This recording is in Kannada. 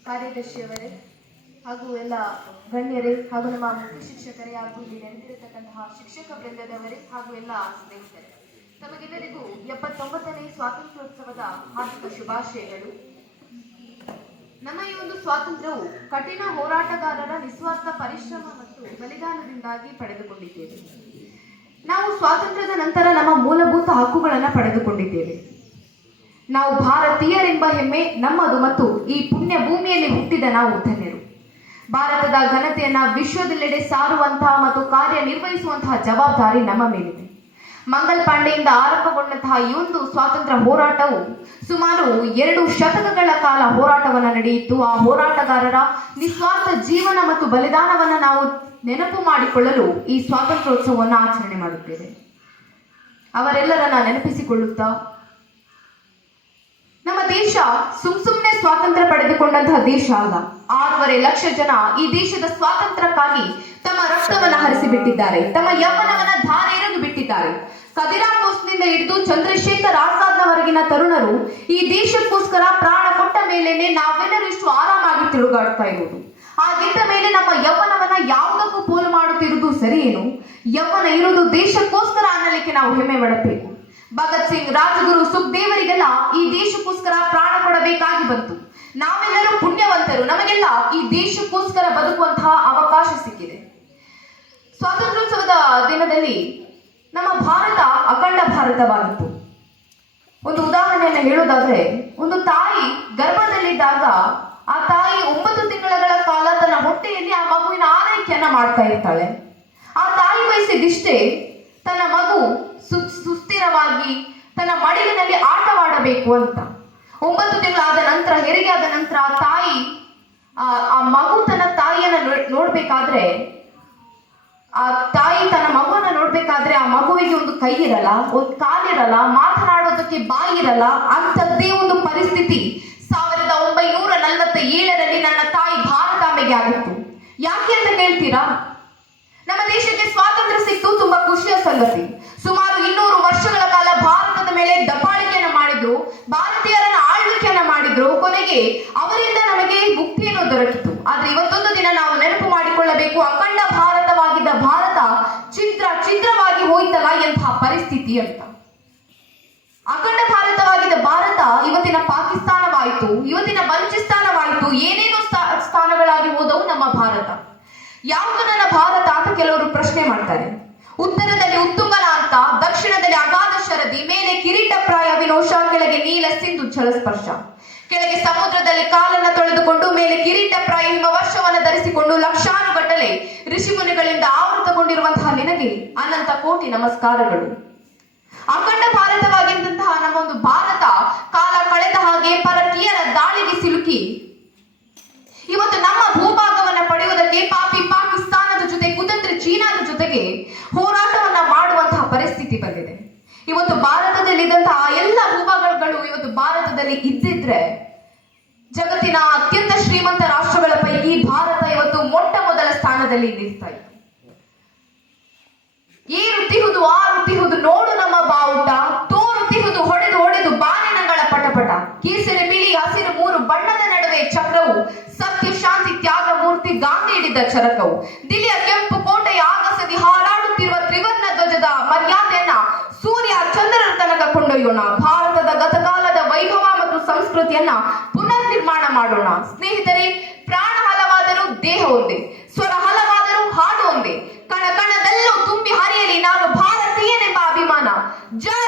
ಕಾರ್ಯದರ್ಶಿಯವರೇ ಹಾಗೂ ಎಲ್ಲ ಗಣ್ಯರೇ ಹಾಗೂ ನಮ್ಮ ಮುಖ್ಯ ಶಿಕ್ಷಕರೇ ಹಾಗೂ ಇಲ್ಲಿ ನೆರೆದಿರತಕ್ಕಂತಹ ಶಿಕ್ಷಕ ವೃಂದದವರೇ ಹಾಗೂ ಎಲ್ಲ ಸ್ನೇಹಿತರೆ, ತಮಗೆಲ್ಲರಿಗೂ 79ನೇ ಸ್ವಾತಂತ್ರ್ಯೋತ್ಸವದ ಹಾರ್ದಿಕ ಶುಭಾಶಯಗಳು. ನಮ್ಮ ಈ ಒಂದು ಸ್ವಾತಂತ್ರ್ಯವು ಕಠಿಣ ಹೋರಾಟಗಾರರ ನಿಸ್ವಾರ್ಥ ಪರಿಶ್ರಮ ಮತ್ತು ಬಲಿದಾನದಿಂದಾಗಿ ಪಡೆದುಕೊಂಡಿದ್ದೇವೆ. ನಾವು ಸ್ವಾತಂತ್ರ್ಯದ ನಂತರ ನಮ್ಮ ಮೂಲಭೂತ ಹಕ್ಕುಗಳನ್ನು ಪಡೆದುಕೊಂಡಿದ್ದೇವೆ. ನಾವು ಭಾರತೀಯರೆಂಬ ಹೆಮ್ಮೆ ನಮ್ಮದು ಮತ್ತು ಈ ಪುಣ್ಯ ಭೂಮಿಯಲ್ಲಿ ಹುಟ್ಟಿದ ನಾವು ಧನ್ಯರು. ಭಾರತದ ಘನತೆಯನ್ನ ವಿಶ್ವದೆಲ್ಲೆಡೆ ಸಾರುವಂತಹ ಮತ್ತು ಕಾರ್ಯನಿರ್ವಹಿಸುವಂತಹ ಜವಾಬ್ದಾರಿ ನಮ್ಮ ಮೇಲಿದೆ. ಮಂಗಲ್ ಪಾಂಡೆಯಿಂದ ಆರಂಭಗೊಂಡಂತಹ ಈ ಒಂದು ಸ್ವಾತಂತ್ರ್ಯ ಹೋರಾಟವು ಸುಮಾರು 2 ಶತಕಗಳ ಕಾಲ ಹೋರಾಟವನ್ನ ನಡೆಯಿತು. ಆ ಹೋರಾಟಗಾರರ ನಿಸ್ವಾರ್ಥ ಜೀವನ ಮತ್ತು ಬಲಿದಾನವನ್ನ ನಾವು ನೆನಪು ಮಾಡಿಕೊಳ್ಳಲು ಈ ಸ್ವಾತಂತ್ರ್ಯೋತ್ಸವವನ್ನು ಆಚರಣೆ ಮಾಡುತ್ತೇವೆ. ಅವರೆಲ್ಲರನ್ನ ನೆನಪಿಸಿಕೊಳ್ಳುತ್ತಾ, ನಮ್ಮ ದೇಶ ಸುಮ್ಮನೆ ಸ್ವಾತಂತ್ರ್ಯ ಪಡೆದುಕೊಂಡಂತಹ ದೇಶ ಅಲ್ಲ. 6.5 ಲಕ್ಷ ಜನ ಈ ದೇಶದ ಸ್ವಾತಂತ್ರ್ಯಕ್ಕಾಗಿ ತಮ್ಮ ರಕ್ತವನ್ನ ಹರಿಸಿಬಿಟ್ಟಿದ್ದಾರೆ, ತಮ್ಮ ಯೌವನವನ್ನ ಧಾರೆ ಎರೆದು ಬಿಟ್ಟಿದ್ದಾರೆ. ಕದಿರಾಮ್ ಬೋಸ್ನಿಂದ ಹಿಡಿದು ಚಂದ್ರಶೇಖರ್ ಆಜಾದ್ನವರೆಗಿನ ತರುಣರು ಈ ದೇಶಕ್ಕೋಸ್ಕರ ಪ್ರಾಣ ಕೊಟ್ಟ ಮೇಲೇನೆ ನಾವೆಲ್ಲರೂ ಇಷ್ಟು ಆರಾಮಾಗಿ ತಿರುಗಾಡ್ತಾ ಇರುವುದು. ಹಾಗಿದ್ದ ಮೇಲೆ ನಮ್ಮ ಯೌವನವನ್ನ ಯಾವುದಕ್ಕೂ ಪೋಲು ಮಾಡುತ್ತಿರುವುದು ಸರಿ ಏನು? ಯೌವನ ಇರುವುದು ದೇಶಕ್ಕೋಸ್ಕರ ಅನ್ನಲಿಕ್ಕೆ ನಾವು ಹೆಮ್ಮೆ ಪಡಬೇಕು. ಭಗತ್ ಸಿಂಗ್, ರಾಜಗುರು, ಸುಖದೇವರಿಗೆಲ್ಲ ಈ ದೇಶಕ್ಕೋಸ್ಕರ ಪ್ರಾಣ ಕೊಡಬೇಕಾಗಿ ಬಂತು. ನಾವೆಲ್ಲರೂ ಪುಣ್ಯವಂತರು, ನಮಗೆಲ್ಲ ಈ ದೇಶಕ್ಕೋಸ್ಕರ ಬದುಕುವಂತಹ ಅವಕಾಶ ಸಿಕ್ಕಿದೆ. ಸ್ವಾತಂತ್ರ್ಯೋತ್ಸವದ ದಿನದಲ್ಲಿ ನಮ್ಮ ಭಾರತ ಅಖಂಡ ಭಾರತವಾಗಿತ್ತು. ಒಂದು ಉದಾಹರಣೆಯನ್ನು ಹೇಳೋದಾದ್ರೆ, ಒಂದು ತಾಯಿ ಗರ್ಭದಲ್ಲಿದ್ದಾಗ ಆ ತಾಯಿ 9 ತಿಂಗಳ ಕಾಲ ತನ್ನ ಹೊಟ್ಟೆಯಲ್ಲಿ ಆ ಮಗುವಿನ ಆರೈಕೆಯನ್ನ ಮಾಡ್ತಾ ಇರ್ತಾಳೆ. ಆ ತಾಯಿ ಬಯಸಿದಿಷ್ಟೇ, ತನ್ನ ಮಗು ಸುಸ್ಥಿರವಾಗಿ ತನ್ನ ಮಡಿಲಿನಲ್ಲಿ ಆಟವಾಡಬೇಕು ಅಂತ. 9 ತಿಂಗಳಾದ ನಂತರ, ಹೆರಿಗೆ ಆದ ನಂತರ ಆ ತಾಯಿ ಆ ಮಗು ತನ್ನ ತಾಯಿಯನ್ನ ನೋಡ್ಬೇಕಾದ್ರೆ, ಆ ತಾಯಿ ತನ್ನ ಮಗುವನ್ನ ನೋಡ್ಬೇಕಾದ್ರೆ ಆ ಮಗುವಿಗೆ ಒಂದು ಕೈ ಇರಲ್ಲ, ಒಂದು ಕಾಲಿರಲ್ಲ, ಮಾತನಾಡೋದಕ್ಕೆ ಬಾಯಿ ಇರಲ್ಲ. ಅಂಥದ್ದೇ ಒಂದು ಪರಿಸ್ಥಿತಿ 1947ರಲ್ಲಿ ನನ್ನ ತಾಯಿ ಭಾರತಾಂಬೆಗೆ ಆಗಿತ್ತು. ಯಾಕೆ ಅಂತ ಕೇಳ್ತೀರಾ? ನಮ್ಮ ದೇಶಕ್ಕೆ ಸ್ವಾತಂತ್ರ್ಯ ಸಿಕ್ತು, ತುಂಬಾ ಖುಷಿಯ ಸಂಗತಿ. ಸುಮಾರು 200 ವರ್ಷಗಳ ಕಾಲ ಭಾರತದ ಮೇಲೆ ದಬ್ಬಾಳಿಕೆಯನ್ನ ಮಾಡಿದ್ರು, ಭಾರತೀಯರನ್ನ ಆಳ್ವಿಕೆಯನ್ನ ಮಾಡಿದ್ರು. ಕೊನೆಗೆ ಅವರಿಂದ ನಮಗೆ ಮುಕ್ತಿಯನ್ನು ದೊರಕಿತು. ಆದ್ರೆ ಇವತ್ತೊಂದು ದಿನ ನಾವು ನೆನಪು ಮಾಡಿಕೊಳ್ಳಬೇಕು, ಅಖಂಡ ಭಾರತವಾಗಿದ್ದ ಭಾರತ ಛಿದ್ರವಾಗಿ ಹೋಯ್ತಲ್ಲ ಎಂತಹ ಪರಿಸ್ಥಿತಿ ಅಂತ. ಅಖಂಡ ಭಾರತವಾಗಿದ್ದ ಭಾರತ ಇವತ್ತಿನ ಪಾಕಿಸ್ತಾನವಾಯಿತು, ಇವತ್ತಿನ ಬಲೂಚಿಸ್ತಾನವಾಯಿತು, ಏನೇನೋ ಸ್ಥಾನಗಳಾಗಿ ಹೋದವು ನಮ್ಮ ಭಾರತ. ಯಾವುದು ನನ್ನ ಭಾರತ ಅಂತ ಕೆಲವರು ಪ್ರಶ್ನೆ ಮಾಡ್ತಾರೆ. ಉತ್ತರದಲ್ಲಿ ಉತ್ತುಂಗನ ಅಂತ, ದಕ್ಷಿಣದಲ್ಲಿ ಅಗಾಧ ಶರದಿ, ಮೇಲೆ ಕಿರೀಟಪ್ರಾಯ ವಿನೋಷ, ಕೆಳಗೆ ನೀಲ ಸಿಂಧು ಜಲಸ್ಪರ್ಶ. ಕೆಳಗೆ ಸಮುದ್ರದಲ್ಲಿ ಕಾಲನ್ನ ತೊಳೆದುಕೊಂಡು ಮೇಲೆ ಕಿರೀಟಪ್ರಾಯ ಹಿಮವರ್ಷವನ್ನು ಧರಿಸಿಕೊಂಡು ಲಕ್ಷಾನುಗಟ್ಟಲೆ ಋಷಿಮುನಿಗಳಿಂದ ಆವೃತಗೊಂಡಿರುವಂತಹ ನಿನಗೆ ಅನಂತ ಕೋಟಿ ನಮಸ್ಕಾರಗಳು. ಅಖಂಡ ಭಾರತವಾಗಿದ್ದಂತಹ ನಮ್ಮ ಒಂದು ಭಾರತ ಕಾಲ ಕಳೆದ ಹಾಗೆ ಪರಕೀಯರ ದಾಳಿಗೆ ಸಿಲುಕಿ ಇವತ್ತು ನಮ್ಮ ಭೂಭಾಗವನ್ನ ಪಡೆಯುವುದಕ್ಕೆ ಪಾಪಿ ಪಾಕಿಸ್ತಾನದ ಜೊತೆ, ಕುತಂತ್ರಿ ಚೀನಾದ ಜೊತೆಗೆ ಹೋರಾಟವನ್ನ ಮಾಡುವಂತಹ ಪರಿಸ್ಥಿತಿ ಬಂದಿದೆ. ಇವತ್ತು ಭಾರತದಲ್ಲಿ ಇದ್ದಂತಹ ಎಲ್ಲ ಭೂಭಾಗಗಳು ಇವತ್ತು ಭಾರತದಲ್ಲಿ ಇದ್ದಿದ್ರೆ ಜಗತ್ತಿನ ಅತ್ಯಂತ ಶ್ರೀಮಂತ ರಾಷ್ಟ್ರಗಳ ಪೈಕಿ ಭಾರತ ಇವತ್ತು ಮೊಟ್ಟ ಮೊದಲ ಸ್ಥಾನದಲ್ಲಿ ನಿಲ್ತಾ ಇತ್ತು. ಏರುತ್ತಿಹುದು ಆರುತ್ತಿಹುದು ನೋಡು ನಮ್ಮ ಬಾವುಟ, ತೋರುತ್ತಿಹುದು ಹೊಡೆದು ಹೊಡೆದು ಬಾನಿನಗಳ ಪಟಪಟ. ಕೇಸರಿ, ಬಿಳಿ, ಹಸಿರು 3 ಬಣ್ಣದ ನಡುವೆ ಚಕ್ರವು, ಸತ್ಯ, ಶಾಂತಿ, ತ್ಯಾಗ ಮೂರ್ತಿ ಗಾಂಧಿ ಹಿಡಿದ ಚರಕವು. ದಿಲ್ಲಿಯ ಕೆಂಪು ಕೋಟೆಯ ಆಗಸದಿ ಹಾರಾಡುತ್ತಿರುವ ತ್ರಿವರ್ಣ ಧ್ವಜದ ಮರ್ಯಾದೆಯನ್ನ ಸೂರ್ಯ ಚಂದ್ರರ ತನಕ ಕೊಂಡೊಯ್ಯೋಣ. ಭಾರತದ ಗತಕಾಲದ ವೈಭವ ಮತ್ತು ಸಂಸ್ಕೃತಿಯನ್ನ ಪುನರ್ ನಿರ್ಮಾಣ ಮಾಡೋಣ. ಸ್ನೇಹಿತರೆ, ಪ್ರಾಣ ಹಲವಾದರೂ ದೇಹ ಒಂದೇ, ಸ್ವರ ಹಲವಾದರೂ ಹಾಡು ಒಂದೇ. ಕಣ ಕಣದಲ್ಲೂ ತುಂಬಿ ಹರಿಯಲಿ ನಾನು ಭಾರತೀಯನೆಂಬ ಅಭಿಮಾನ. ಜೈ